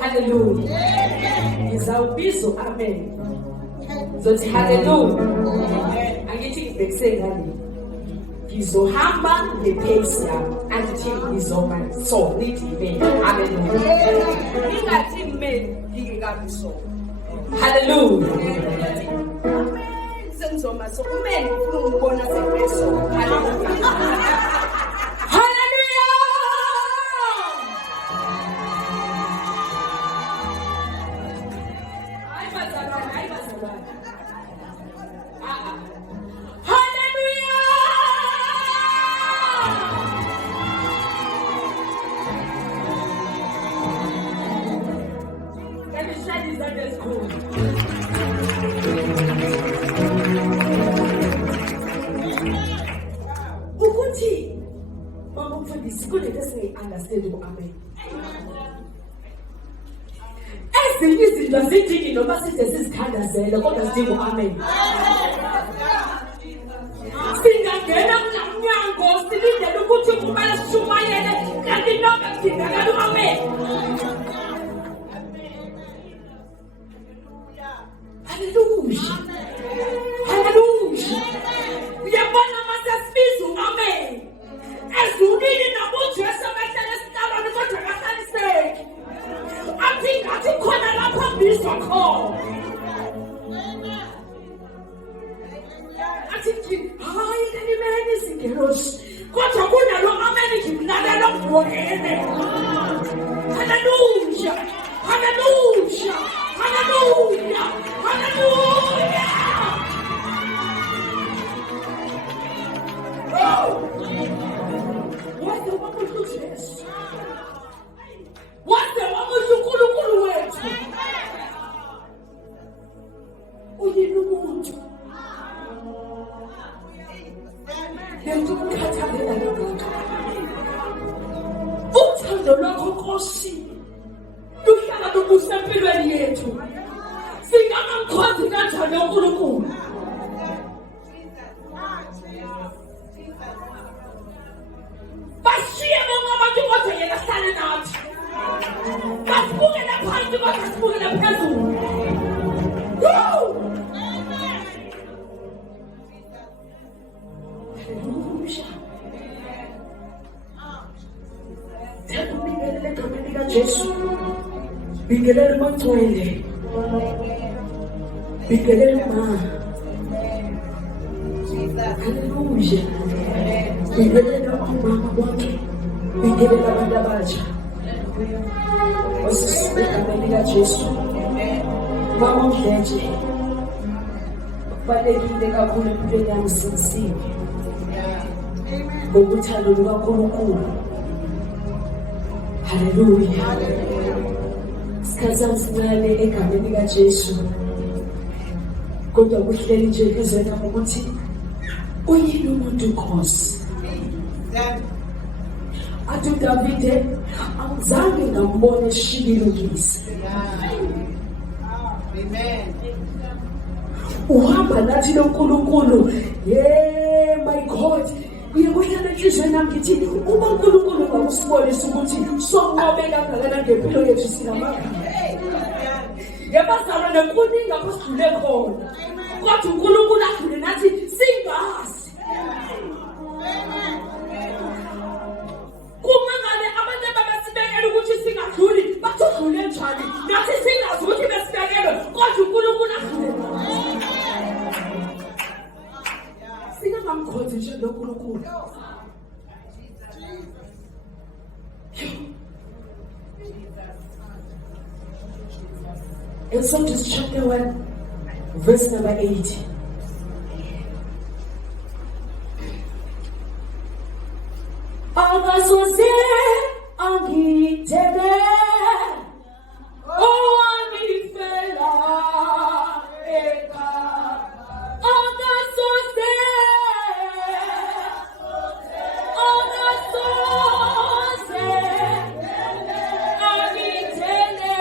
Hallelujah. Izawubizo amen. Zothi hallelujah. Angithi ngibekise ngani. Ngizohamba ngepace yami angithi ngizoma so nithi amen. Hallelujah. Ingathi amen ngingekabi so. Hallelujah. Amen. Sengizoma so amen ufuna ukubona sepeso. Hallelujah. Understand amen. Ezinye izinto zidingi noma sithi sizithandazele kodwa sidinga amen. Singangena kumnyango silindele ukuthi kumele sishumayele kanti noma sidingakala amen. Hallelujah. Hallelujah. Uyabona masasibiza amen. Ezulile naboJesu abahlala esikalweni kodwa akahlaliseki. Athi khona lapha mbizwa khona. Athi hayi kanimeni izingelosi. Kodwa kunalo amen ngimlalela ngibongene. Hallelujah. Hallelujah. Hallelujah. Hallelujah. Oh. What's the one with Jesus? What's the one with you? Kulu wetu. Uyinumuntu. Yento ukhathalela lokho. Uthando lwakho Nkosi. Luhlala lubusa empilweni yethu. Singamamkhosi kanjani uNkulunkulu? Bashiye bonke abantu kodwa yena hlale nathi. Basibukela phansi kodwa sibukela phezulu. Hallelujah. Bingelele egameni likaJesu. Bingelele Ntshongweni. Bingelele ma. Hallelujah. Bingelele omama bonke. Bingelele abantu abasha. Osisi egameni likaJesu. Mama Mdletshe. Kubalulekile kakhulu empilweni yami sinsini. Ngokuthanda lukaNkulunkulu. Hallelujah. Sikhathi sincane egameni likaJesu. Kodwa kuhleli nje ezweni ukuthi uyini umuntu Nkosi. Athi Davide angizange ngambone eshililungisi. Amen. Uhamba nathi noNkulunkulu. Yeah, my God. Uyakuhlala enhlizweni yami ngithi uma uNkulunkulu ngakusibonisa ukuthi sonqobe kangakanani ngempilo yethu sinamagama. Yabazalwa nekuningi apho sidlule khona. Kodwa uNkulunkulu adlule nathi singazi. Kumangale abantu abasibekela ukuthi singadluli bathi udlule njani. Nathi singazi ukuthi besibekelwe kodwa uNkulunkulu adlule. Singamamkhosi nje loNkulunkulu. Exodus chapter 1, verse number 8. Agasoze angitele, angifela eka. Agasoze, angitele.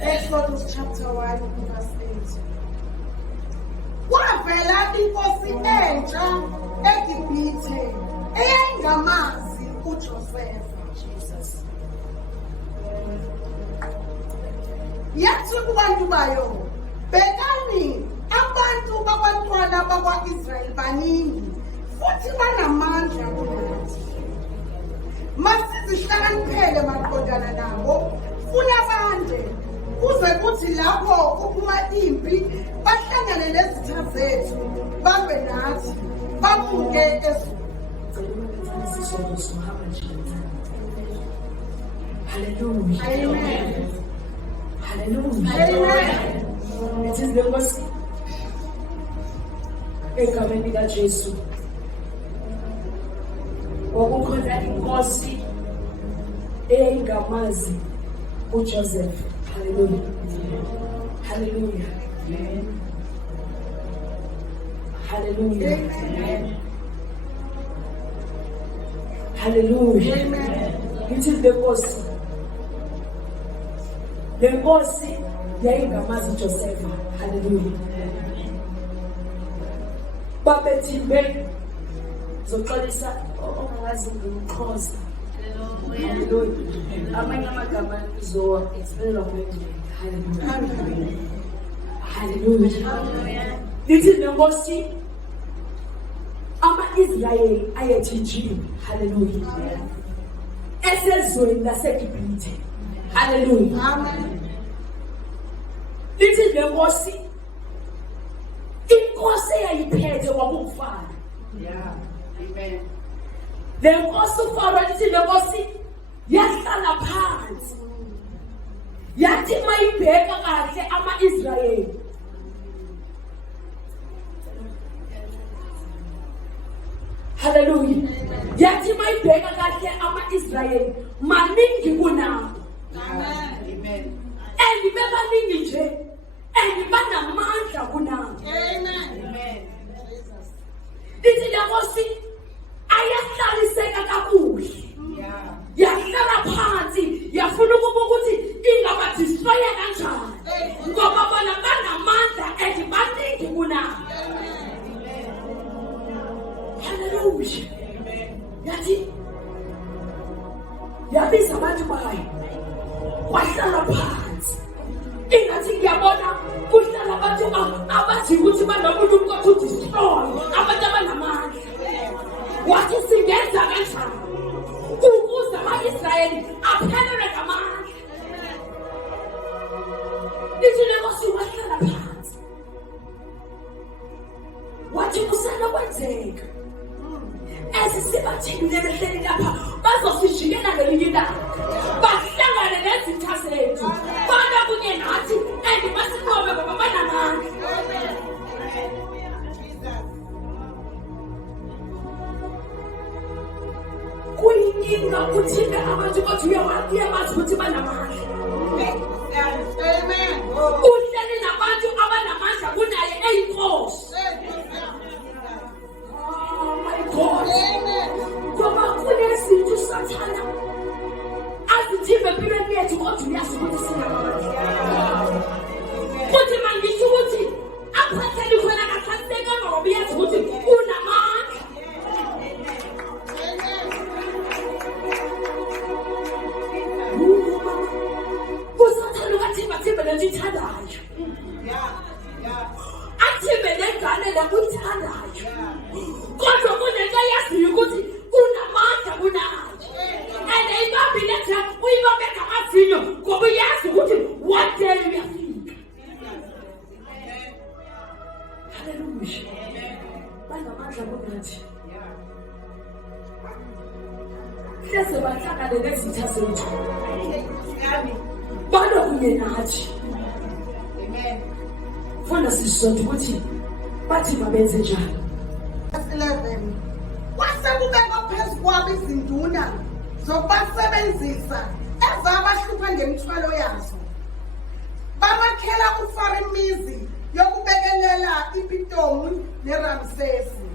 Exodus chapter 1, verse 8. Wavela inkosi entsha eGibhithe eyayingamazi uJosefa. Jesus. Yathi kubantu bayo, bekani abantu babantwana bakwa-Israyeli baningi futhi banamandla kunathi. Masizihlakaniphele maqondana nabo, funa bande kuze kuthi lapho kuphuma impi bahlangane nezitha zethu babe nathi babuke ezweni. Hallelujah. Amen. Hallelujah. Amen. It is the mercy. Egameni kaJesu. Okukhona inkosi eyayingamazi uJoseph. Hallelujah. Hallelujah. Hallelujah. Hallelujah. It is the mercy. The mercy yayingamazi uJoseph. Hallelujah. Babethimbe zoxolisa ongazi ngumXhosa. Hallelujah. Amanye amagama zo explain language. Hallelujah. Hallelujah. This is the mercy. Ama-Israyeli ayethinjiwe. Hallelujah. Esezweni laseGibhithe. Hallelujah. Amen. This is the mercy. Inkosi eyayiphethe kwakungufana. Yeah. Amen. Le nkosi uFaro lithi le nkosi yahlala phansi. Yathi mayibheka kahle ama-Israyeli. Hallelujah. Yathi mayibheka kahle ama-Israyeli maningi kunabo. Amen. And bebaningi nje. And banamandla kunabo. Amen. Lithi le nkosi ayahlaliseka kakuhle. Yahlala phansi yafuna ukuthi ingaba destroy kanjani ngoba bona banamandla and baningi kunabo. Hallelujah. Yathi yabiza abantu bayo wahlala phansi ingathi ngiyabona kuhlala abantu abathi ukuthi banomuntu ukuthi udestroy abantu abanamandla. Wathi singenza kanjani ukuze ama-Israyeli aphelelwe ngamandla. Lithi le nkosi wahlala phansi wathi kusenokwenzeka ezisibathini behleli lapha bazosijikela ngelinye ilanga bahlangane nezitha zethu bana kunye nathi and basinqobe ngoba banamandla. Kuyinkinga uthinte abantu kodwa uyamazi ukuthi banamandla. Amen. Uhleli nabantu abanamandla kunaye eyinkosi. Oh my God. Ngoba kunezinto usathana azithimbe empilweni yethu kodwa uyazi ukuthi sinamandla. Futhi mangisho ukuthi aphathele khona kahlaseleka ngoba uyazi ukuthi unamandla. Kusathana ukathimba lento ithandayo. Athimbe lengane lakuyithandayo. Kodwa kunento yaziyo ukuthi unamandla kunayo. And ibambile nje uyibambe ngamazinyo ngoba uyazi ukuthi one day uyafika. Hallelujah. Banamandla kunathi. Hleze bahlangane nezitha zethu. Balokunye nathi. Amen. Funa sisonto ukuthi bathi mabenze njani. 11 kwasekubekwa phezu kwabo izinduna zokubasebenzisa ezabahlupha ngemithwalo yazo. Babakhela uFaro imizi yokubekelela iPitomu neRamsesi.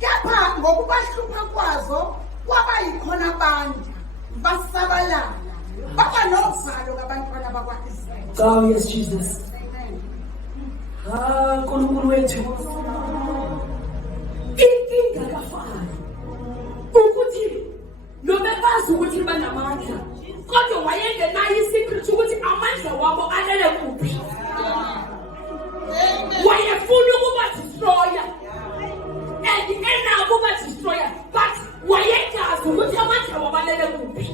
Kepha ngokubahlupha kwazo kwaba yikhona abantu basabalala baba novalo kabantwana bakwa-Israyeli. Oh yes, Jesus. Amen. Nkulunkulu wethu. Inkinga kafana ukuthi noma bazi ukuthi banamandla kodwa wayengenayo isecret ukuthi amandla wabo alele kuphi. Wayefuna ukuba destroyer and enako ukuba destroyer but wayengazi ukuthi amandla wabo alele kuphi.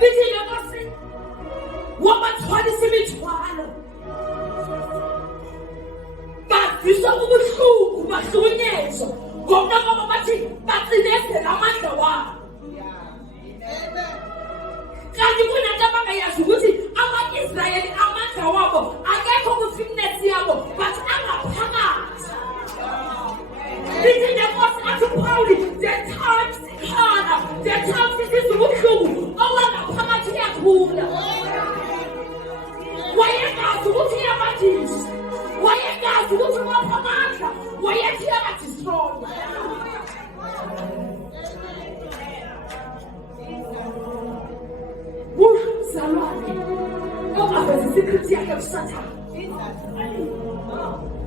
Bithi nkosi wabathwalisa imithwalo bafisa ubuhlungu bahlukunyezwa ngoba ngoba bathi bacinezela amandla wabo. Kanti kunanto abangayazi ukuthi ama-Israyeli amandla wabo akekho ku-fitness yabo but angaphakathi. Bithi nenkosi athi uPawuli the times sikhala the times sizwa ubuhlungu owangaphakathi uyakhula. Wayengazi ukuthi iyabadisa wayengazi ukuthi ubapha amandla wayethi iyabadistroya. Uzalwane ongaveza isecret yakhe kusathana.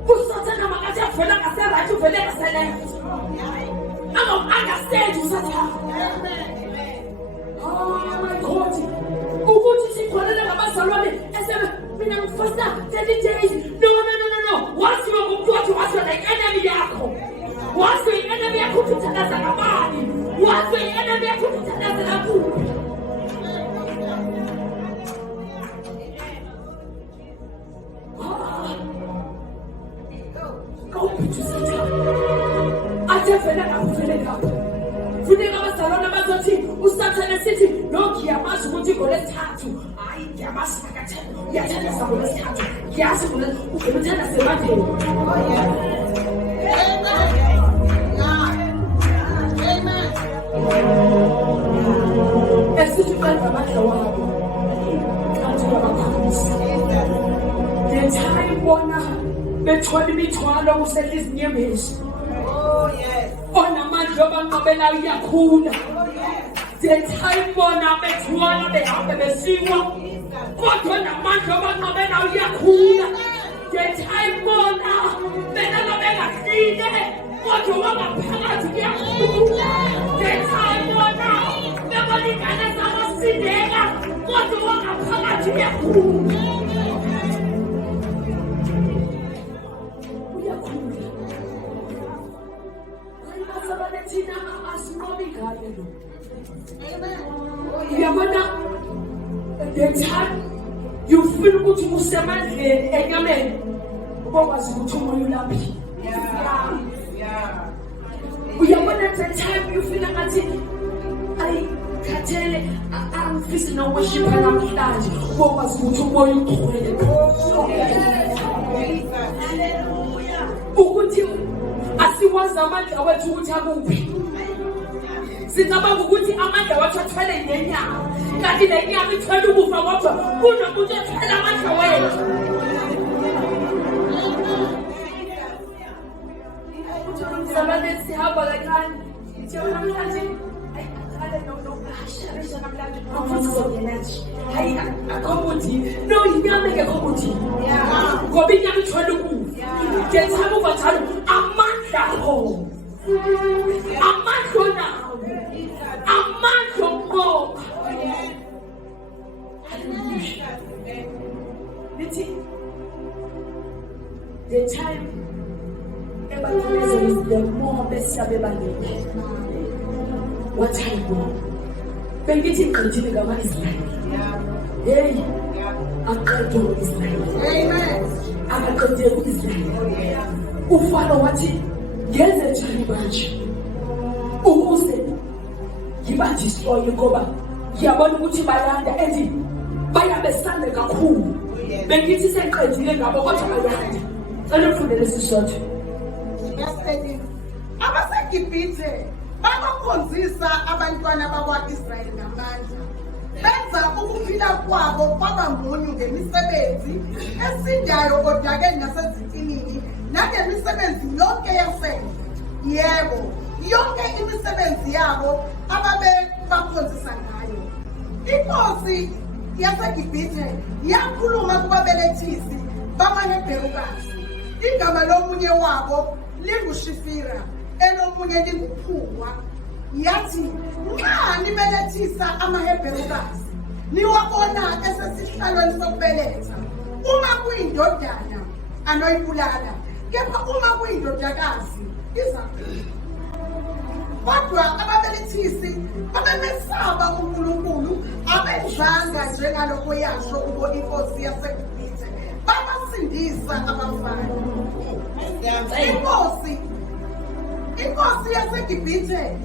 Usathana makathi avela ngaserayithi uvele ngaseleft. Angamu-understand usathana. Oh my God. Ukuthi sikholele ngabazalwane esebe mina ngifasta 30 days. No. Waziwe ngumuntu wathi waziwe ne-enemy yakho. Waziwe i-enemy yakho ukuthi uthandaza ngabani. Waziwe i-enemy yakho ukuthi uthandaza nakuphi. Kawuphithi usathana. Athi avele ngakuvele ngapho. Funeka abazalwane bazothi usathane sithi no ngiyamazi ukuthi ngolesithathu hayi ngiyamazi nakathana uyathandaza ngolesithathu ngiyazi uvele uthandaze emadeni. Esithi uqeda amandla wabo kanti uyabaphakamisa. The time bona bethwala imithwalo kusehla izinyembezi. Onamandla abanqabelayo iyakhula. The time bona bethwala behambe besiwa kodwa namandla abanqabelayo iyakhula. The time bona benala bengahlile kodwa wangaphakathi kuyakhula. The time bona bebona ingane zamasindeka kodwa wangaphakathi uyakhula. Thina asinqobi ngayo lo. Uyabona the time you feel ukuthi usemandleni enyameni ubokwazi ukuthi umoya ulaphi. Uyabona the time you feel ngathi ayikhathele angifisi no worship namhlanje ubokwazi ukuthi umoya ugcwele. Ukuthi asiwazi amandla wethu ukuthi akuphi. Singabanga ukuthi amandla wethu athwele ngenyama kanti lenyama ithwele ukufa kodwa kunomuntu othwele amandla wethu. Umzalwane sihamba kancane ngitshela namhlanje ayiqale nokuhasharisha namhlanje futhi uzongena nje hayi akhomuthi no inyama engekhomuthi ngoba inyama ithwele ukufa. Ngethaba ubathalo amandla ho amandla nawo amandla ngoba lithi the time ebathelezo is the more besiyabe balele. What time more bengithi ngqithile ngama-Israyeli. Hey aqede u-Israyeli. Amen. Akaqede u-Israyeli. Ufaro wathi ngenze njani manje ukuze ngibadistroye ngoba ngiyabona ukuthi bayanda and bayabesande kakhulu. Bengithi seqedile ngabo kodwa bayanda. Cela ufunde lesi sisotho. AbaseGibhithe babakhonzisa abantwana bakwa-Israyeli ngamandla. Benza ukuphila kwabo kwaba munyu ngemisebenzi esindayo kodwa-ke nasezitinini nangemisebenzi yonke yasendle. Yebo, yonke imisebenzi yabo ababe bakhonzisa ngayo. Inkosi yaseGibhithe yakhuluma kubabelethisi bamaHebherukazi. Igama lomunye wabo linguShifira, elomunye linguPhuwa. Yathi nxa nibelethisa amaHebherukazi niwabona esesihlalweni sokubeletha, uma kuyindodana anoyibulala, kepha uma kuyindodakazi izaphila. Kodwa ababelethisi babemesaba uNkulunkulu, abedlanga njengalokho yasho kubo inkosi yaseGibhithe, babasindisa abafana. Inkosi yaseGibhithe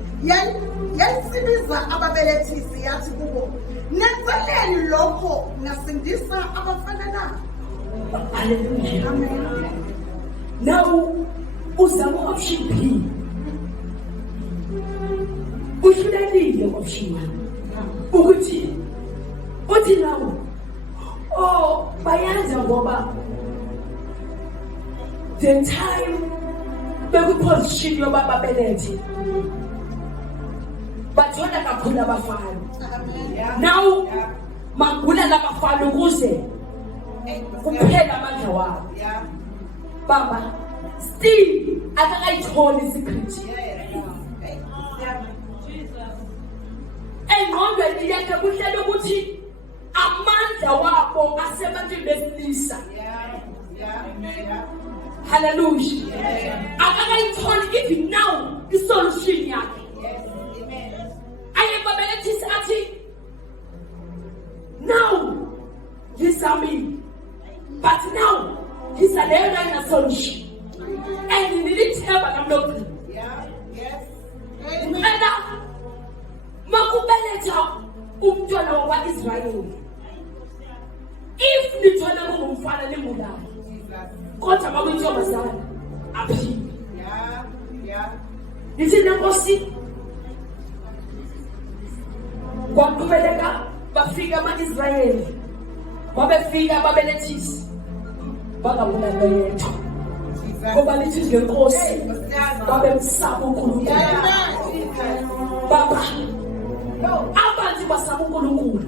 yayisibiza ababelethisi yathi kubo, nenzeleni lokho nasindisa abafana nabo. Hallelujah. Amen. Now uzama option B. Uhlulekile option 1. Ukuthi uthi nawo bayenza ngoba the time bekuposition yoba babelethe bathola kakhulu abafana. Now magula labafana ukuze kuphela amandla wabo. Baba still akakayitholi isikrithi. Engqondweni yakhe kuhlele ukuthi amandla wabo asebantwini besilisa. Hallelujah. Akakayitholi even now isolution yakhe. Ayebabelethisi athi now ngizamile, but now ngizaleyona solution and nilithemba kamloku. Ngicela makubeletha umntwana wakwa-Israyeli, if nithole kungumfana lingulala, kodwa makuyintombazana aphile. Nithi nenkosi kwaqhubeleka bafika ama-Israyeli, babefika ababelethisi bangabulala yethu ngoba lithi ngenkosi babemsaba uNkulunkulu. Baba abantu basaba uNkulunkulu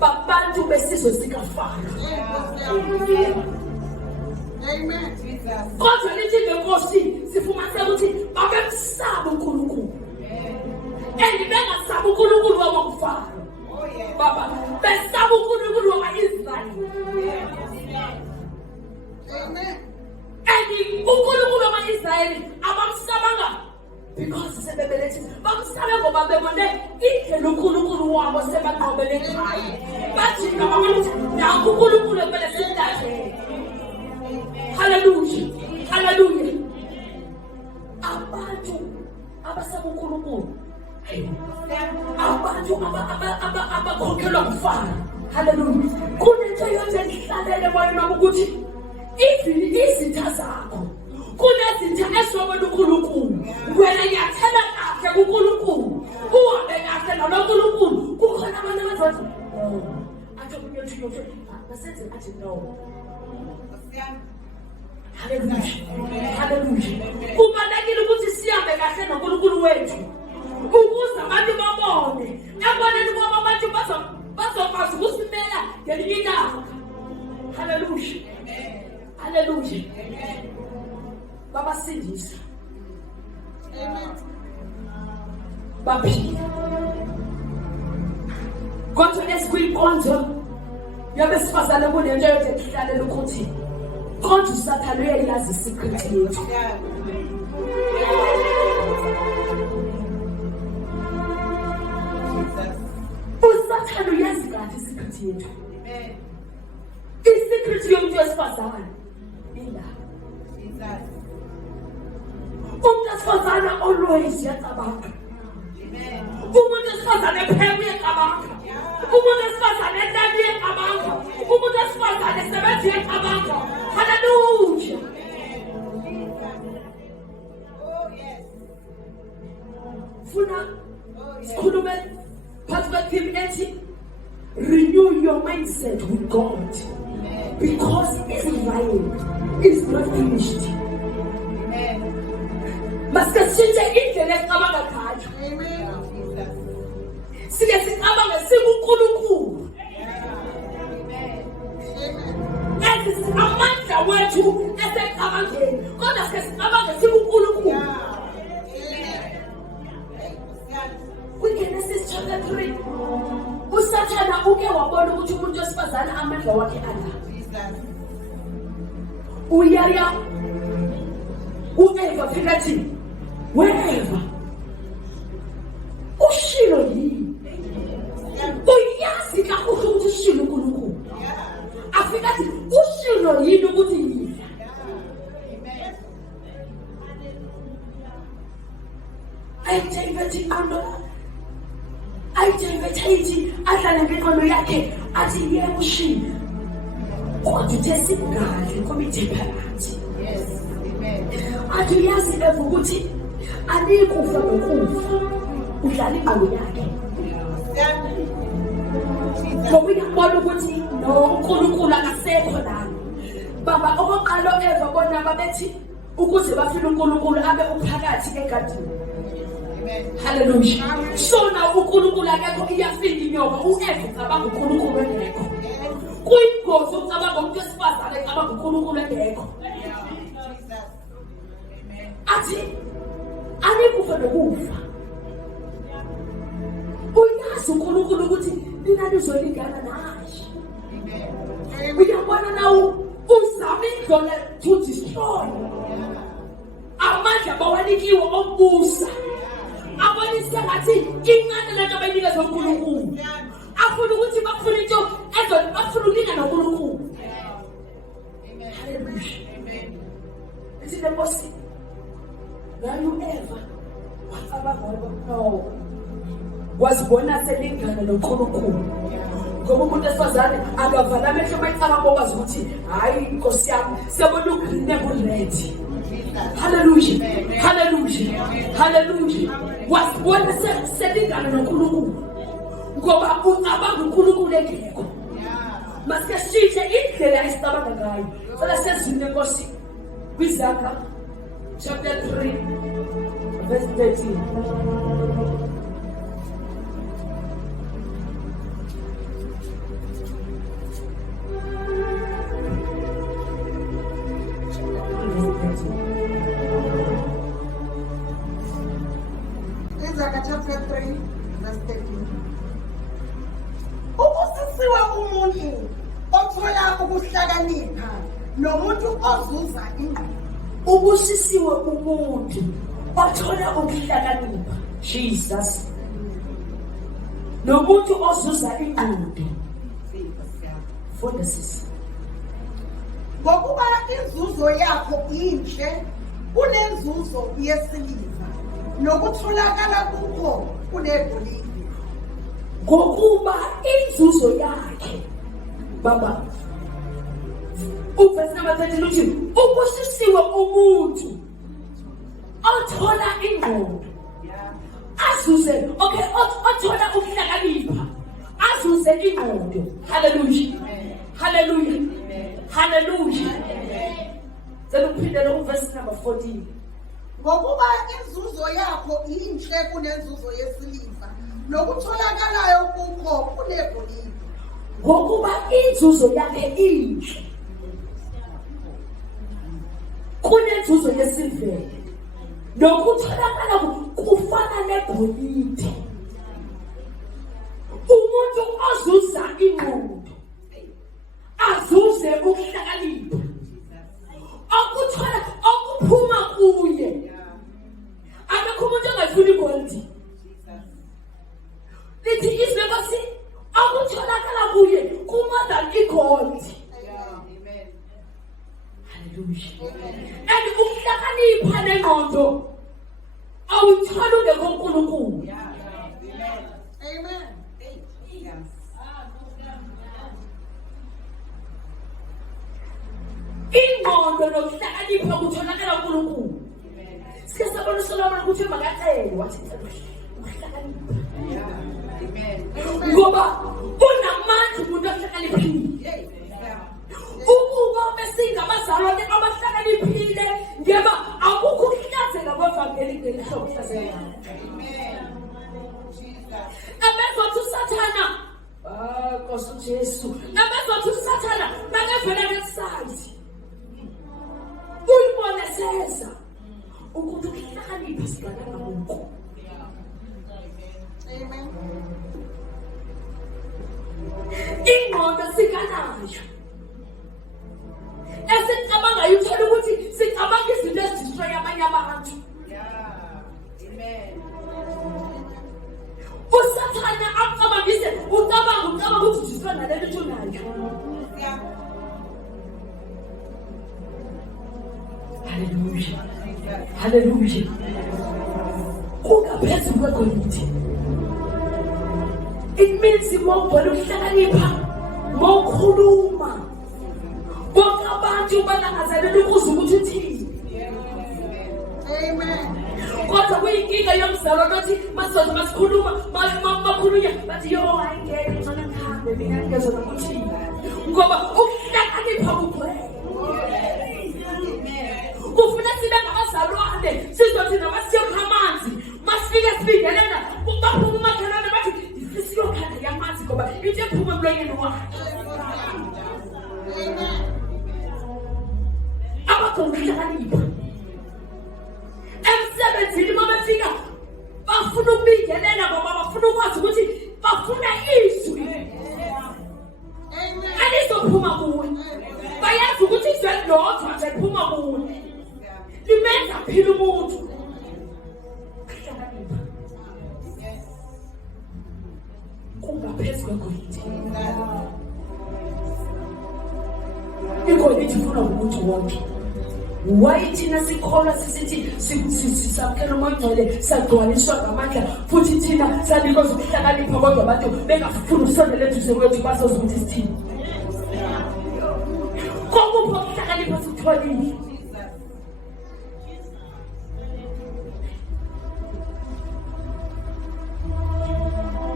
babantu besizwe sikafana. Amen. Kodwa lithi ngenkosi sifumanise ukuthi babemsaba uNkulunkulu and bengasaba uNkulunkulu wabafana. Baba besaba uNkulunkulu wama-Israyeli. Amen. And uNkulunkulu wama-Israyeli abamsabanga because sebebelethisa bamsaba ngoba bebone indlela uNkulunkulu wabo sebanqobele ngayo. Bathi ngababona nakho uNkulunkulu ebele sendahle. Hallelujah. Hallelujah. Abantu abasaba uNkulunkulu, abantu abakhokhelwa ngufana. Hallelujah. Kunento yonke enhlalele wena ukuthi even izitha zakho kunezitha esobona uNkulunkulu, wena ngiyathela kahle kuNkulunkulu, uhambe kahle noNkulunkulu. Kukhona abantu abathi athi umuntu basenze athi no. Hallelujah. Hallelujah. Kubalekile ukuthi sihambe kahle noNkulunkulu wethu ukuze abantu babone eboneni kwabo abantu bazokwazi ukusimela ngelinye ilanga. Hallelujah. Hallelujah. Babasindisa. Amen. Baphila. Kodwa esikuyinkonzo yabesifazane kunento yokuhlalela ukuthi kodwa uSathane uyayazi isecret yethu. USathane uyazi kahle isecret yethu. secret yomuntu wesifazane ila. Jesus. Umuntu wesifazane always yacabanga. Amen. Umuntu wesifazane epheka uyacabanga. Umuntu wesifazane ehlala uyacabanga. Umuntu wesifazane esebenza uyacabanga. Hallelujah. Oh, yes. Funa Oh, yes. sikhulume phakathi kwe-theme ethi renew your mindset with God, Amen. because Israel is not finished. Amen. Masike sitshintshe indlela esicabanga ngayo. Amen. Jesus. Sike sicabange sikuNkulunkulu. Amen. Amen. Ezi amandla wethu esecabangeni. Kodwa sike sicabange sikuNkulunkulu. KwiGenesis chapter 3, uSathana uke wabona ukuthi umuntu wesifazane amandla wakhe ala. Jesus. Uyaya u-Eva phakathi wherever ushilo yini uyazi kakuhle ukuthi ushilo uNkulunkulu afika athi ushilo yini ukuthi yini. Amen. Ayithayivethe ingqondo ayithayivethe adlala ngengqondo yakhe athi yebo ushilo kodwa uthe singahle ngoba ithe phakathi. Yes. Amen. Athi uyazi Eva ukuthi anikufa nokufa udlala ingqondo yakhe ngoba uyabona ukuthi no uNkulunkulu akasekho lana. Baba okoqala Eva bona babethi ukuze bafile uNkulunkulu abe uphakathi egadini. Amen. Hallelujah. So na uNkulunkulu akekho iyafika inyoka uEva ucabanga uNkulunkulu engekho. Kuyingozi ucabanga umuntu wesifazane ecabanga uNkulunkulu engekho. Jesus. Amen. Athi anikufa nokufa. Uyazi uNkulunkulu ukuthi nina nizolingana naye. Amen. Uyabona nawo uzama indlela to destroy. Amandla bawanikiwe ombusa. Abonise ngathi incane lento abayinikeza uNkulunkulu. Afuna ukuthi bafune into bafuna ukulingana noNkulunkulu. Amen. Hallelujah. Amen. Ithi le Nkosi nayo Eva wacabanga no. Wazibona selingana noNkulunkulu. Ngoba umuntu wesifazane akavala amehlo mayicabanga okwazi ukuthi hayi Nkosi yami siyabona ugreen ebuready. Hallelujah. Hallelujah. Hallelujah. Wasibona selingana noNkulunkulu. Ngoba ucabanga uNkulunkulu engekho. Masike sishintshe indlela esicabanga ngayo. Cela sezwini Nkosi kwiZakha chapter 3 verse 13. Isaiah chapter 3, verse 13. Ubusisiwe umuntu othola ukuhlakanipha nomuntu ozuza ingqondo. Ubusisiwe umuntu othola ukuhlakanipha. Jesus. Nomuntu ozuza ingqondo. Fondisisa. Ngokuba inzuzo yakho inhle kunenzuzo yesiliva nokutholakala kukho kunegolide. Ngokuba inzuzo yakhe baba uverse number 13 uthi ubusisiwe umuntu othola ingqondo azuze okay othola ukuhlakanipha azuze ingqondo. Hallelujah. Hallelujah. Hallelujah. Then uphindele uverse number 14. Ngokuba inzuzo yakho inhle kunenzuzo yesiliva nokutholakalayo kukho kunegolide. Ngokuba inzuzo yakhe inhle kunenzuzo yesilivere nokutholakala kufana negolide. Umuntu ozuza ingqondo azuze ukuhlakanipha okuthola okuphuma kuye. Akekho umuntu ongafuni igolide. Lithi izwe Nkosi okutholakala kuye kuma than igold. And ukuhlakanipha nengqondo awutholi ungekho uNkulunkulu. Amen. Ingqondo nokuhlakanipha kutholakala kuNkulunkulu. Sike sabona uSolomon ukuthi makacele wathi ukuhlakanipha. Ngoba unamandla umuntu ohlakaniphile. Ukuba besingabazalwane abahlakaniphile ngeba akukho ukuhlanzeka kwevangeli ngelihlobo hlazeka. Abezothi uSathana Nkosi uJesu abezothi uSathana makevela ngesazi uyibone seza ukuthi ukuhlakanipha sigana ngakho. Amen. Ingqondo sikanayo esicabanga uthola ukuthi sicabanga izinto ezidistroy abanye abantu. uSathana acabangise ucabanga ukuthi disona lento tunayo. Hallelujah. Hallelujah. Kungaphezulu kwegolide. It means mawubona ukuhlakanipha mawukhuluma bonke abantu banangazelela ukuze ukuthi uthini. Amen. Kodwa kuyinkinga yomzalo nothi masondo masikhuluma makhulunya bathi yo ayingeke ngizona ngihambe mina ngezona ukuthi ngoba ukuhlakanipha kukhona. Kufuna sibe ngabazalwane sizothi noma siyokha amanzi masifike sifingelela baphuma umakhelwane bathi siyokhala yamanzi ngoba into ephuma emlonyeni wakhe. Abakhuluhlakanipha emsebenzini uma befika bafuna ukubingelela ngoba bafuna ukwazi ukuthi bafuna izwi elizophuma kuwe. Bayazi ukuthi izwi elilodwa nje liphuma kuwe limenza phila umuntu. Kungaphezu kwegolide. Igolide ifuna umuntu wonke. Why thina sikholwa sisithi sisamkela uMangcwele sagcwaliswa ngamandla futhi thina sanikwa ukuhlakanipha kodwa abantu bengafuni ukusondela eduze kwethu bazoza ukuthi sithini. Kokuphi ukuhlakanipha sikutholile?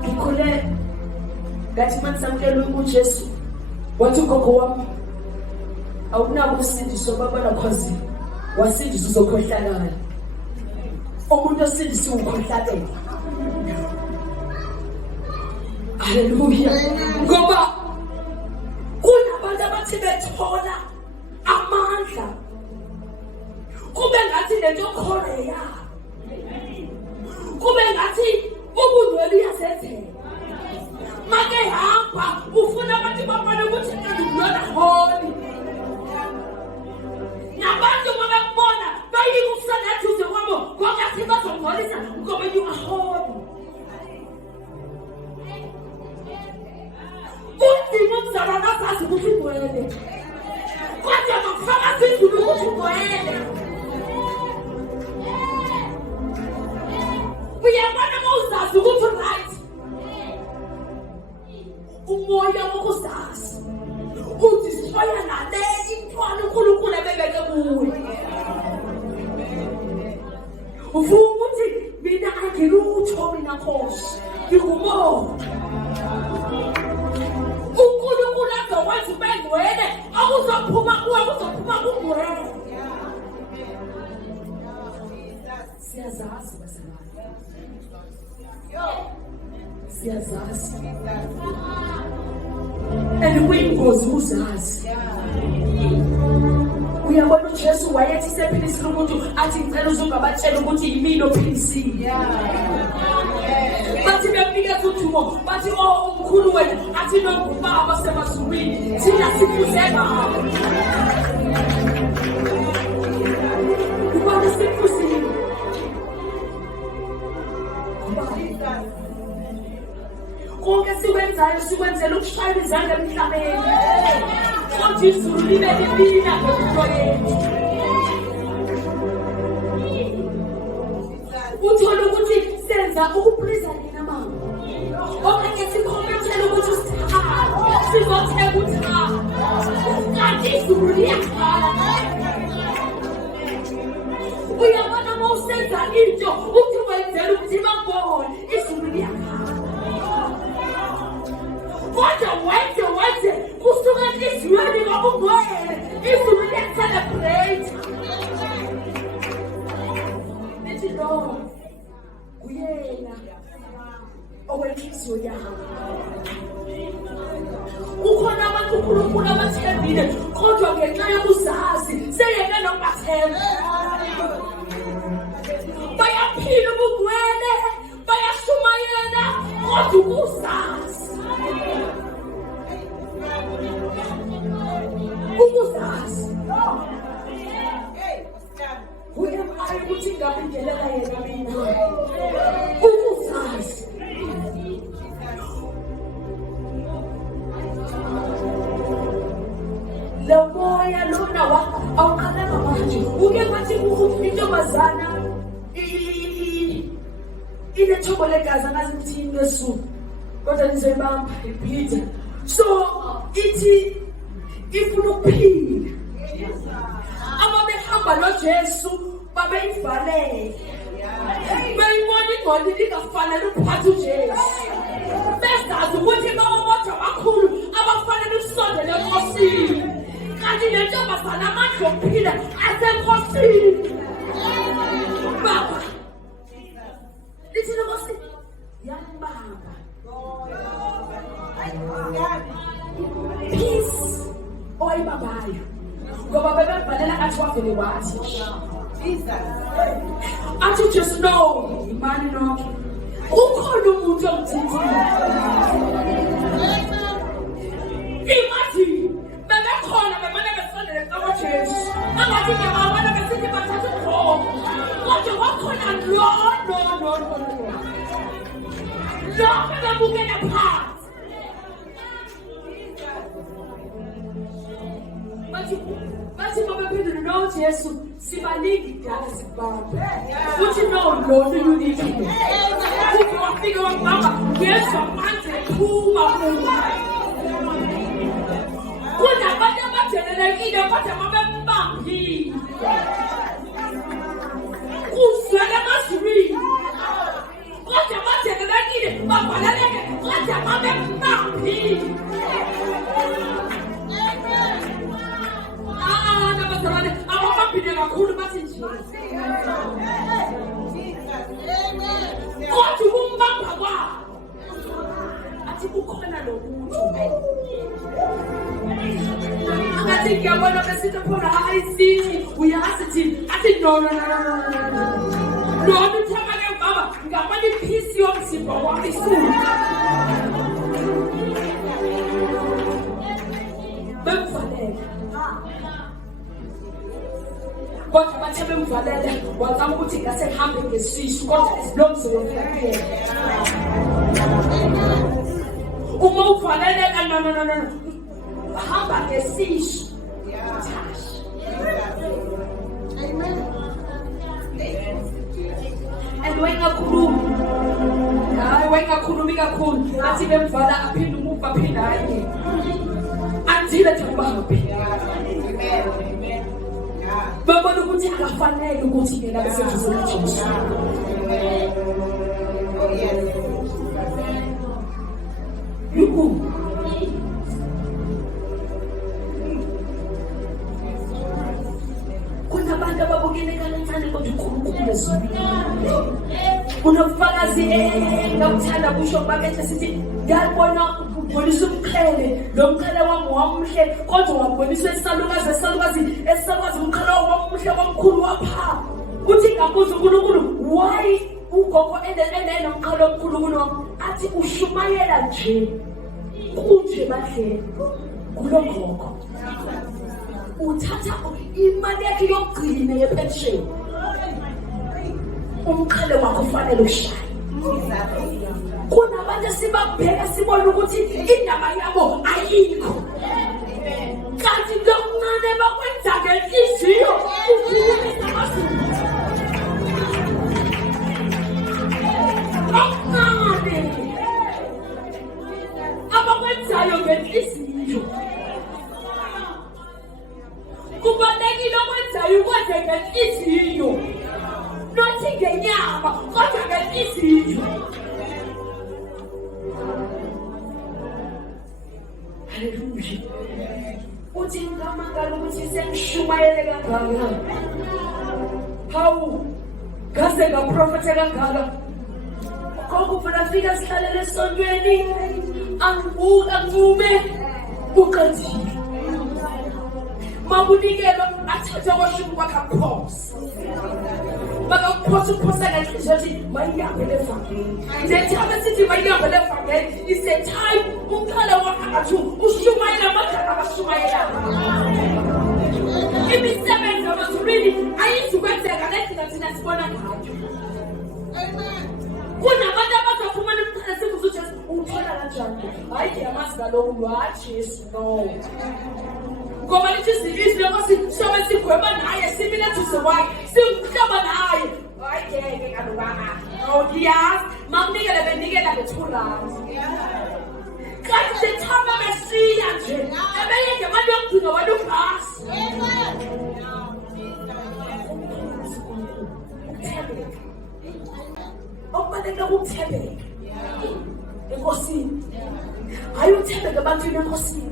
Ngikhule ngathi mangisamkela uJesu wathi ugogo wami awunabo usindiso babona cause wasindisa uzokhohlakala. Umuntu osindisa ukhohlakala. Hallelujah. Ngoba kunabantu abathi bethola amandla kube ngathi lento khoreya kube ngathi ubunwele uyasethela. Make hamba ufuna abantu babone ukuthi ngiyona holy. Nabantu babona bayikukusana eduze kwabo ngokuthi bazongcolisa ngoba you are holy. Udinga umzalwane asazi ukuthi ugcwele. Kodwa makufaka izulu ukuthi ugcwele. Uyabona mawuzazi ukuthi right. Umoya wokuzazi udistroya nale intwana uNkulunkulu ebebeke kuwe. Uvuma ukuthi mina angilutho mina Nkosi ngikumoya. uNkulunkulu azokwenza ube ngcwele akuzophuma kuwe kuzophuma kungcwele. Siyazazi basekhaya. Siyazazi. And kuyingozi uzazi. Uyabona uJesu wayethi sephilisile umuntu athi ngicela uzongabatshela ukuthi yimina ophilisile. Bathi befika kuthumo bathi umkhulu wethu athi nongubaba semazulwini thina siphuzeka. Ubani siphuzile. Konke sikwenzayo sikwenzela ukushaya izandla emhlabeni. ukuthi izulu libe lina ngempilo yethu. Uthola ukuthi senza ukupriza nina mama. Okanye sikhomentele ukuthi sizothenga uthando. Kanti izulu liyakhala. Uyabona uma usenza into uthi wenzela ukuthi bangibone izulu liyakhala. Kodwa wenze kusuka enhliziyweni ngokungcwele izulu liya-celebrate. Lithi lo kuyena okwenhliziyo yami. Kukhona abantu uNkulunkulu abathembile kodwa ngenxa yokuzazi seyeke nokubathemba. Bayaphila ubungcwele, bayashumayela kodwa ukuzazi. Ukuzazi. Who am I ukuthi ngabingelela yena mina? Ukuzazi. Lo moya lona awuqalanga manje. Uke kwathi intombazana inethobo legazi angazi ukuthini lesuku. Kodwa nizoyibamba ibhida. So ithi ifuna ukuphila. Ababehamba noJesu babeyivalele. Bayibona ingqondo lingafanele ukuphatha uJesu. Besazi ukuthi bawabodwa kakhulu abafanele ukusondela enkosini. Kanti le ntombazana amandla okuphila asenkosini. Baba. Lithi lenkosi yambamba. Peace oyibabayo. Ngoba bebevalela athi wavele wathi. Athi just know imani nonke. Ukhona umuntu omthithile. Imagine bebekhona bemane besondele kaJesu. Angathi ngiyabona besithi bathatha ukhona. Kodwa kwakhona no. Lo bebukela phansi. Bathi babephendula no Jesu sibaningi dala sibamba. Uthi no lona unique. Uthi wafika wabamba ngezwa manje phuma kuba. Kunabantu abajelelekile kodwa babembambile. Kuzwela amazwini. Kodwa bajelelekile bavaleleke kodwa babembambile. Abaphaphile kakhulu bathi nje. Kodwa ukumbamba kwabo athi kukhona lomuntu. Angathi ngiyabona besithi khona ayisithi uyazi thini athi no. Lo uthama ke baba ngabona iphisi yomzimba wami isuka. Bemfanele. Kodwa bathe bemvalele wazama ukuthi ngase hambe ngesisu kodwa isiblomzo wafika. Uma uvaleleka no. Hamba ngesisu. Amen. And wengakhulumi kakhulu athi bemvala aphinde umuva aphinde aye. Until athi babona ukuthi akafanele ukuthi ngena beseduze noJesu. Kunabantu ababukele kancane kodwa uNkulunkulu ezwini. Kunobufakazi engabuthanda kusho bakethe sithi ngiyabona ubonisa umqhele lo mqhele wami wamuhle kodwa wabonisa esalukazi umqhele wamuhle wamkhulu wapha uthi ngabuza uNkulunkulu why ugogo nomqhele omkhulu kuno athi ushumayela nje kunje bahle kulo gogo uthatha imali yakhe yokugcina yepension umqhele wakho ufanele ushaye. Kunabantu sibabheka sibona ukuthi indaba yabo ayikho. Kanti kubalulekile okwenzayo ukwenze ngenhliziyo, nothi ngenyama kodwa ngenhliziyo. Haleluya. Uthi ngamagalo ukuthi sengishumayele kangaka. Hawu, ngaze ngaprofetha kangaka. Kokufuna fika sihlalele esontweni, angibume uqedile. Makunikelo athatha kwashuku kwakhe pause. Makaphosa ukuphosa ngenhliziyo yokuthi mayihambe levangeli. The time sithi mayihambe levangeli is the time umkhala wakhe ushumayela amagama abashumayelayo. Imisebenzi abazulwini ayizukwenzeka ngendlela thina sibona ngayo. Kunabantu abazofumana umkhala sibuze uJesu uthola kanjani? Hayi ngiyamazi ngalokhu lwathi Yesu no. Ngoba lithi izwi lenkosi sobe sigweba naye simile eduze kwakhe simhlaba naye. Hayi ngeke kalubanga. Awuyazi makunikele benikela nge-2 kanti the time abesiya nje ebeyeke abantu yokugcina wena ubhasi. Okubalulekile ukuthembeka enkosini, hayi uthembeke ebantwini enkosini.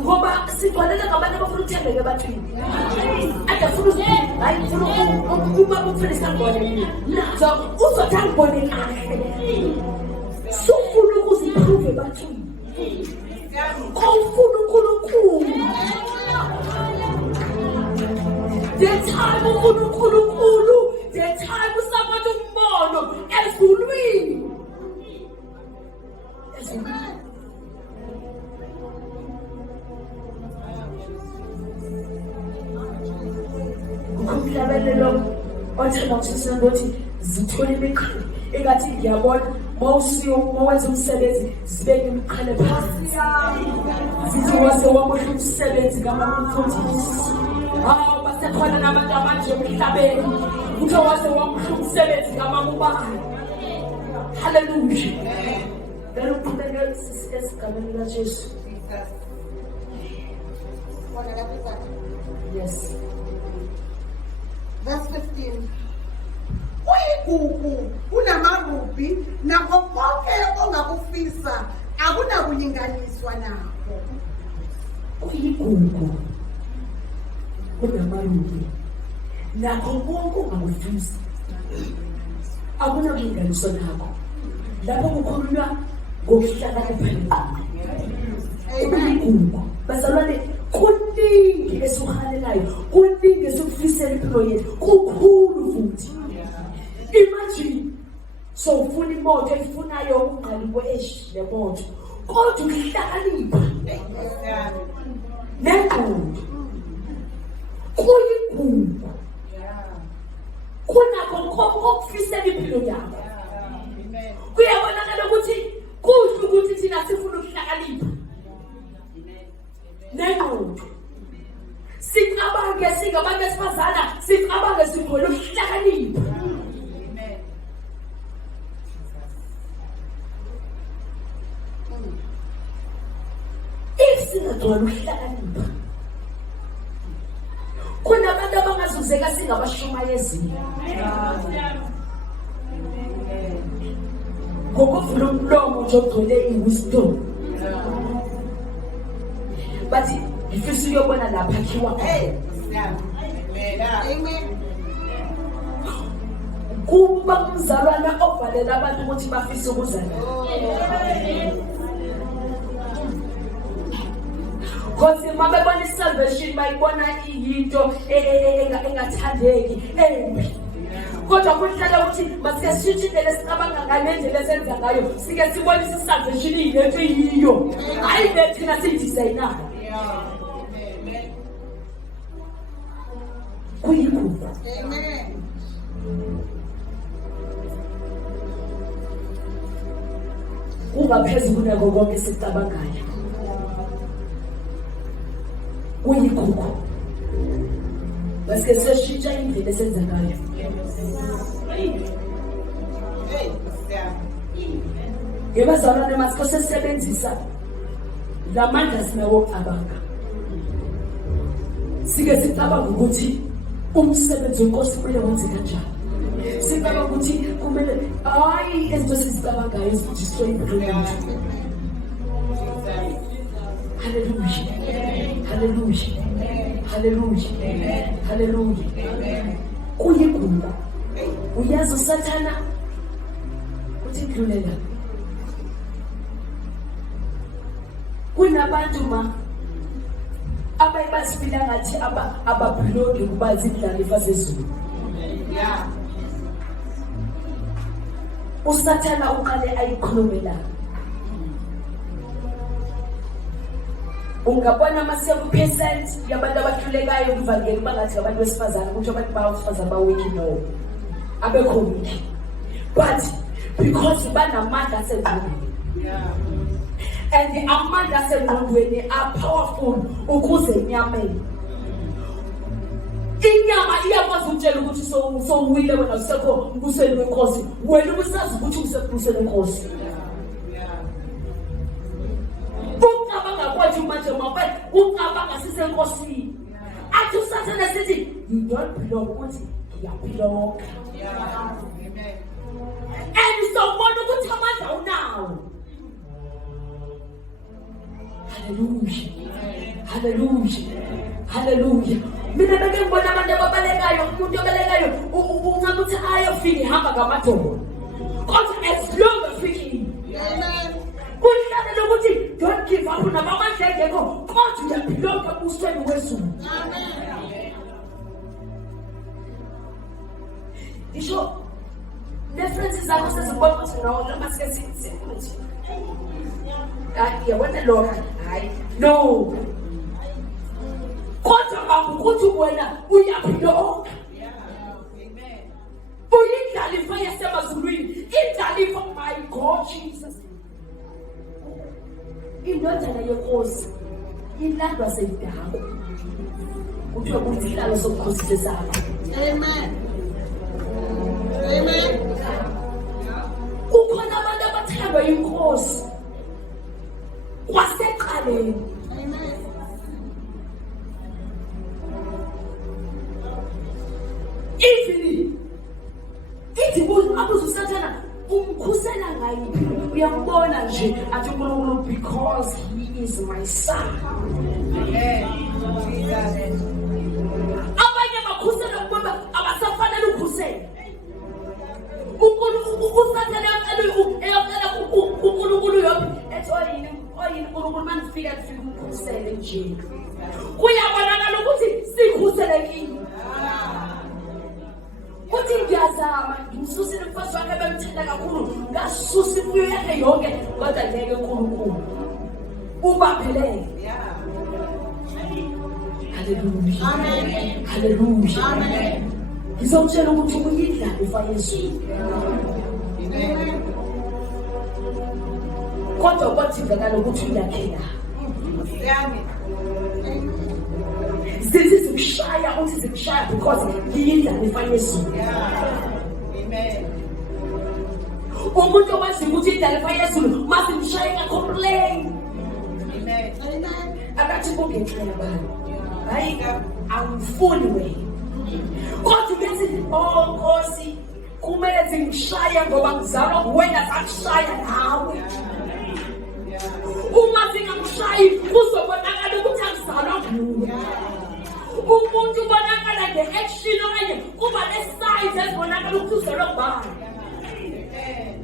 Ngoba sigcwalele ngabantu abafuna ukuthembeka ebantwini. Adafuna ukuthi hayi ngifuna ukuba kufuna isangibone mina. So uzothi angibone kahle. Sufuna ukuziprove ebantwini. Kufuna uNkulunkulu. The time uNkulunkulu, the time usaphatha umbono ezulwini. Umhlabelelo othanda ukusisa ukuthi zithola imiqhele engathi ngiyabona mawuwenza umsebenzi zibeke imiqhele phansi. Zithi wase wamuhle umsebenzi kamamfundisi. Hawu basekhona nabantu abanje emhlabeni uthe wase wamuhle umsebenzi kamamubani. Haleluya. Lelo uqhubeke esigameni kaJesu. Yes. Verse 15. Uyigugu unamarubi nakho konke ongakufisa akunakulinganiswa nakho. Uyigugu unamarubi nakho konke ongakufisa akunakulinganiswa nakho. Lapho kukhulunywa ngokuhlakanipha ingqondo. Uyigugu bazalwane kuningi esuhalelayo, kuningi esukufisela impilo yethu, kukhulu futhi. Imagine so ufuna imoto eyifunayo ungqaliwe le moto kodwa ukuhlakanipha nengqondo kuyigugu kunakho kokufisela impilo yakho. Kuyabonakala ukuthi kuhle ukuthi thina sifuna ukuhlakanipha nengqondo. Sicabange singabantu besifazana, sicabange sigwele ukuhlakanipha. If singagcwala ukuhlakanipha, kunabantu abangazuzeka singabashumayezile. Ngokuvula umlomo nje ogcwele i-wisdom. Bathi ngifisa ukuyobona lapha akhiwa Amen. kuba umzalwane ovalela abantu ukuthi bafise ukuzana. Because uma bebona isalvation bayibona iyinto engathandeki embi. Kodwa kuhlala ukuthi masike sishintshe indlela esicabanga ngayo nendlela esenza ngayo, sike sibone isalvation iyinto eyiyo, hayi le thina siyidisayinayo. Kuyigugu. Amen. Kungaphezulu kunako konke esicabangayo. Kuyigugu. Basike sishintsha indlela esenza ngayo. Yebazalwane masike sisebenzisa lamandla sinawo cabanga. sike sicabanga ukuthi umsebenzi wenkosi kumele wenze kanjani. Sicabanga ukuthi kumele hayi ezinto sizicabangayo ezidistroy impilo yethu. Hallelujah. Hallelujah. Hallelujah. Hallelujah. Kuyiguba. Uyazi usathana uthi dlulela. Kunabantu abayibasifila ngathi ababhlogi kubazi indlalifa zezulu. Yeah. Usathana uqale ayikhulumela. Ungabona ama-7% yabantu abahlulekayo ukuvangela bangathi abantu besifazane ukuthi abantu besifazane bawiki no. Abekho wiki. But because banamandla asengqondweni. Yeah. And the amandla asengqondweni are powerful ukuze inyameni. Inyama iyakwazi ukutshela ukuthi sowuwile wena usekho mbusweni wenkosi. Wena ubusazi ukuthi usebusweni wenkosi. Ucabanga kwathi manje mabhe ucabanga sisenkosini. Athi usathana sithi you don't belong ukuthi ngiyabelong. Yeah. Amen. And sobona ukuthi amandla unawo. Hallelujah. Hallelujah. Hallelujah. Mina beke ngibona abantu ababalekayo, umuntu obalekayo ungakuthi ayofika ihamba ngamadolo. Kodwa as long as we Amen. kuhlala lokuthi don't give up nabamandla engekho kodwa uyabhilonga busweni wezulu. Amen. Isho references zakho sezibona ukuthi nawo lamasike sithi ukuthi yabona lokho hayi no kodwa bakuthi wena uyabhilonga. Amen. Uyindlalifa yasemazulwini, indlalifa my God Jesus. Indodana yenkosi ilandwa seyidakwa kuthiwa kuyihlalo sobukhosi sakho. Amen. Amen. Kukhona abantu abathandwa yinkosi kwaseqaleni. Amen. Even ithi abuze usathana umkhusela ngayiphi uyambona nje athi uNkulunkulu because he is my son. Amen. Jesus. Abanye bakhusela ukuba abasafanele ukhusela. Usathana eyaqala uNkulunkulu yophi ethi oyini uNkulunkulu manifika ukhusele nje. Kuyabonakala ukuthi sikhuselekile. Uthi ngiyazama ngimsusile umfazi wakhe bemthanda kakhulu ngasusa imfuyo yakhe yonke kodwa ngeke uNkulunkulu ubaphelele. Yeah. Hallelujah. Amen. Hallelujah. Amen. Ngizokutshela ukuthi uyidlalifa yezulu Amen. kodwa kwathindakala ukuthi uyakhela. Amen. Zithi zikushaya uthi zikushaya because ngiyidlalifa yezulu. Yeah. Amen. Umuntu owazi ukuthi idlalifa yezulu masimshaye ngacomplain. Amen. Amen. Akathi kungenxa yabani. Hayi awufuni wena. Kodwa uyathi oh Nkosi kumele zingishaya ngoba ngizalwa wena zakushaya nawe. Yeah. Uma zingamshayi kuzobonakala ukuthi akuzalwa nguwe. Umuntu ubonakala nge-action okanye kuba ne-signs ezibonakala ukuthi uzalwa ngubani. Amen.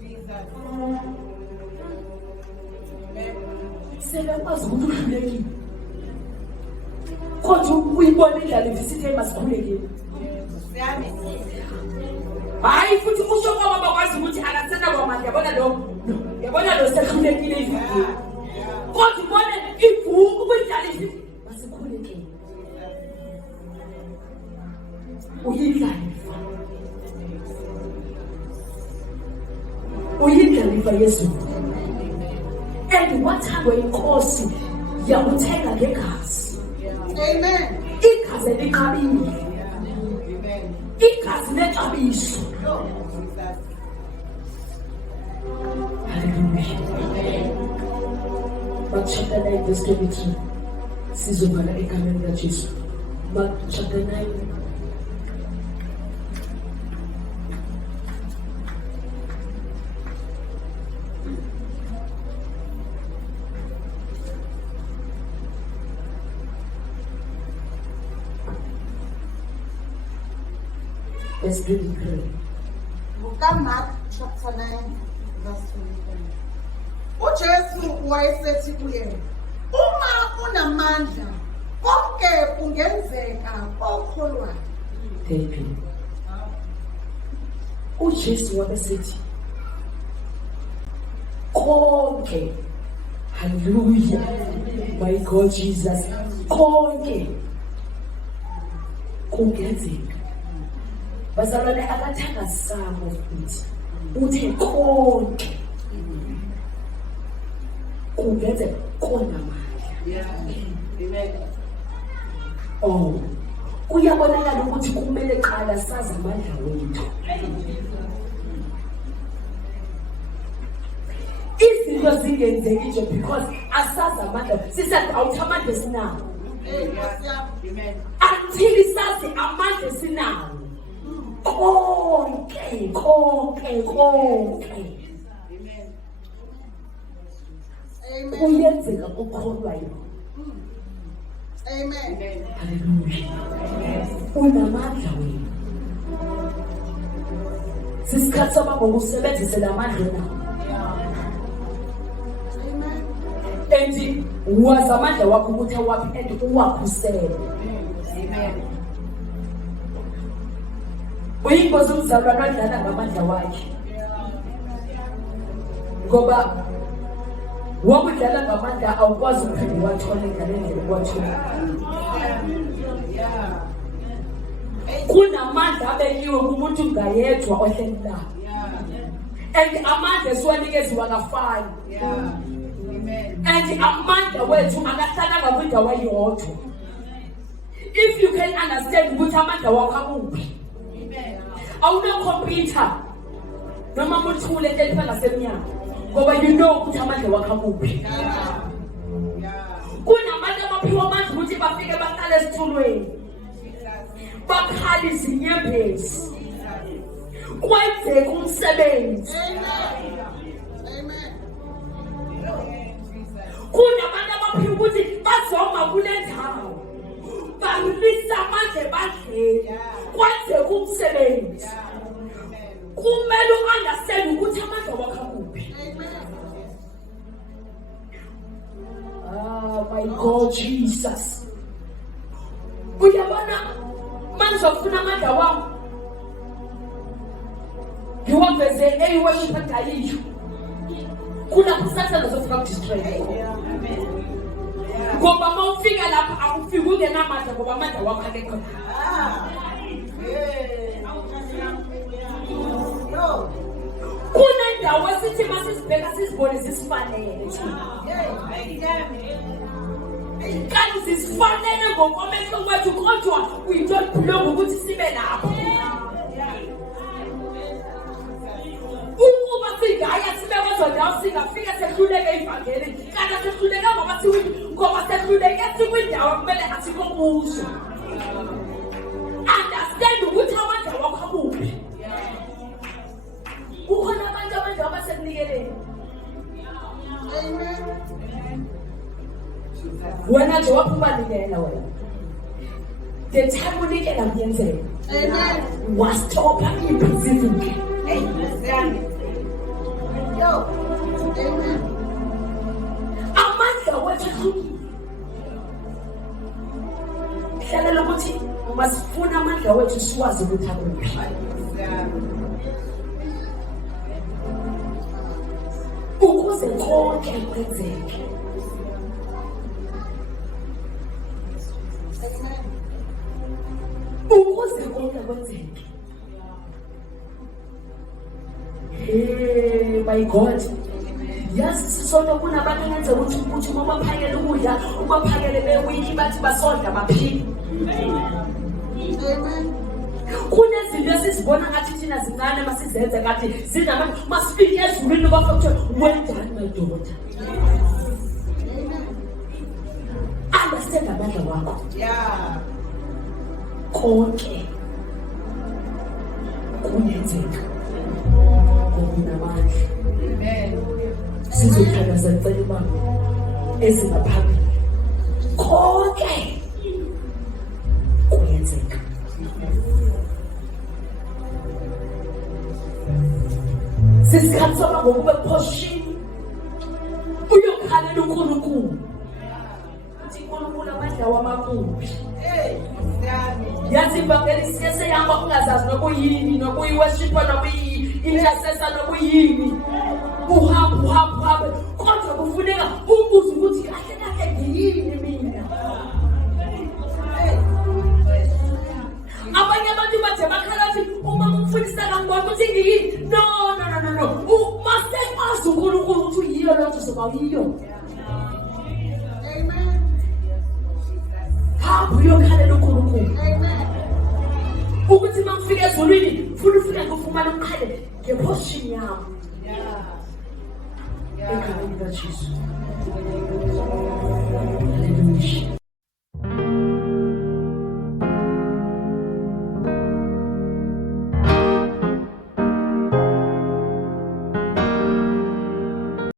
Jesus. Amen. Sebekwazi ukuthi uhlulekile. Kodwa uyibona indlalifa isithi emasikhulekile. Amen. Hayi futhi usho kwaba bakwazi ukuthi akasena kwamanje yabona lo sekhulekile iviki. Kodwa ubone ivuku kwindlalifa masikhulekile. Uyidlalifa. Uyidlalifa yezulu. And wathandwa inkosi yakuthenga ngegazi. Amen. Igazi eliqabile. Amen. Igazi lexabiso. Hallelujah. But chapter 9 verse 22. Sizovala egameni likaJesu. Mark chapter 9. Let's read it. Mark chapter 9 verse 23. uJesu wayesethi kuye, uma unamandla konke kungenzeka okholwayo. Thank you. uJesu wayesethi konke, hallelujah, my God Jesus, konke kungenzeka. Bazalwane akathanga samo futhi uthi konke kungenzeka konamandla. Amen. Oh, kuyabonakala ukuthi kumele qala sazi amandla wethu. Izinto zingenzeki nje because asazi amandla. Sisathi awuthamande sinawo. Amen. Until sazi amandla sinawo. Konke. Amen. Kuyenzeka okholwayo. Amen. Hallelujah. Unamandla wena. Sisikhathi soba ngokusebenzisa lamandla nawo. Amen. And wazi amandla wakho ukuthi awaphi and uwakhusele. Amen. Uyingozi umzalwane odlala ngamandla wakhe. Ngoba wakudlala ngamandla awukwazi ukuphinde wathole ngale ndlela wathola. Kunamandla abekiwe kumuntu ngayedwa ohlelelayo. And amandla esiwanikeziwa kafani. And amandla wethu akahlalanga kwindawo eyodwa. If you can understand ukuthi amandla wakho akuphi. Awunakhompyutha noma muthule elipha ngasemnyama ngoba you know ukuthi amandla wakho akuphi. Kunabantu abaphiwa amandla ukuthi bafike bahlale esithulweni bakhali izinyembezi kwenzeka umsebenzi. Amen. Kunabantu abaphiwa ukuthi bazoma kule ndawo balisa amandla badleli kwenzeka umsebenzi. Kumele u-understand ukuthi amandla wakho akuphi. Ah, my God Jesus. Uyabona manje ufuna amandla wakho ngiwaveze eyiworship engayisho kulapho sathana zofika kudistract. Ngoba uma ufika lapha awufiki ungenamandla ngoba amandla wakho akekho. Kunendawo esithi masisibheka sizibone zisifanele. Kanti zisifanele ngokomehlo wethu kodwa we don't belong ukuthi sibe lapho. Ukuba sigaya sibe kwezo ndawo singafika sehluleke ivangeli. Kanti sehluleke ngoba sehluleke sikwindawo kumele asikho kuzo. Understand ukuthi amandla wakho akuphi. Kukhona abantu abasekunikele. Amen. Wena nje waphumanikela wena. The time unikela kuyenzeka. Amen. Wastopha ibhizinisi. Amen. Amandla wethu ahlukile. Hlalela ukuthi masifuna amandla wethu siwazi ukuthi akuphi. Ukuze konke kwenzeke. Ukuze konke kwenzeke. Hey, my God. Yazi sisonke kunabantu engenza ukuthi uma baphakele ukudla, uma baphakele bewiki bathi basonda baphila. Amen. Kunezinto esizibona ngathi thina zincane masizenze kanti zinabantu masifike ezulwini bafike well done my daughter. understand amandla wakho. Yeah. Konke kuyenzeka ngoba unamandla. Amen. Sizohlala sicela ubaba ezingaphambili. Konke kuyenzeka. Sisikhathi soba ngokube phoshini uyokhalela uNkulunkulu. Uthi uNkulunkulu amandla wamakubi. Hey, Yami. Yazi ivangeli siyeseyamba ungazazi nokuyini, nokuyi-worship, nokuyi-intercessor, nokuyini. Uhambe. Kodwa kufuneka ubuze ukuthi kahle kahle ngiyini mina. Abanye abantu bathe bakhala bathi uma umfundisa kangibona ukuthi ngiyini. No. Mase azi uNkulunkulu ukuthi uyiyo loo nto soba uyiyo. Amen. Hamba uyokhalela uNkulunkulu. Amen. Ukuthi uma ngifika ezulwini futhi ufike ngifumana umkhale ngephosini yami. Yeah. Ekhaya likaJesu. Hallelujah.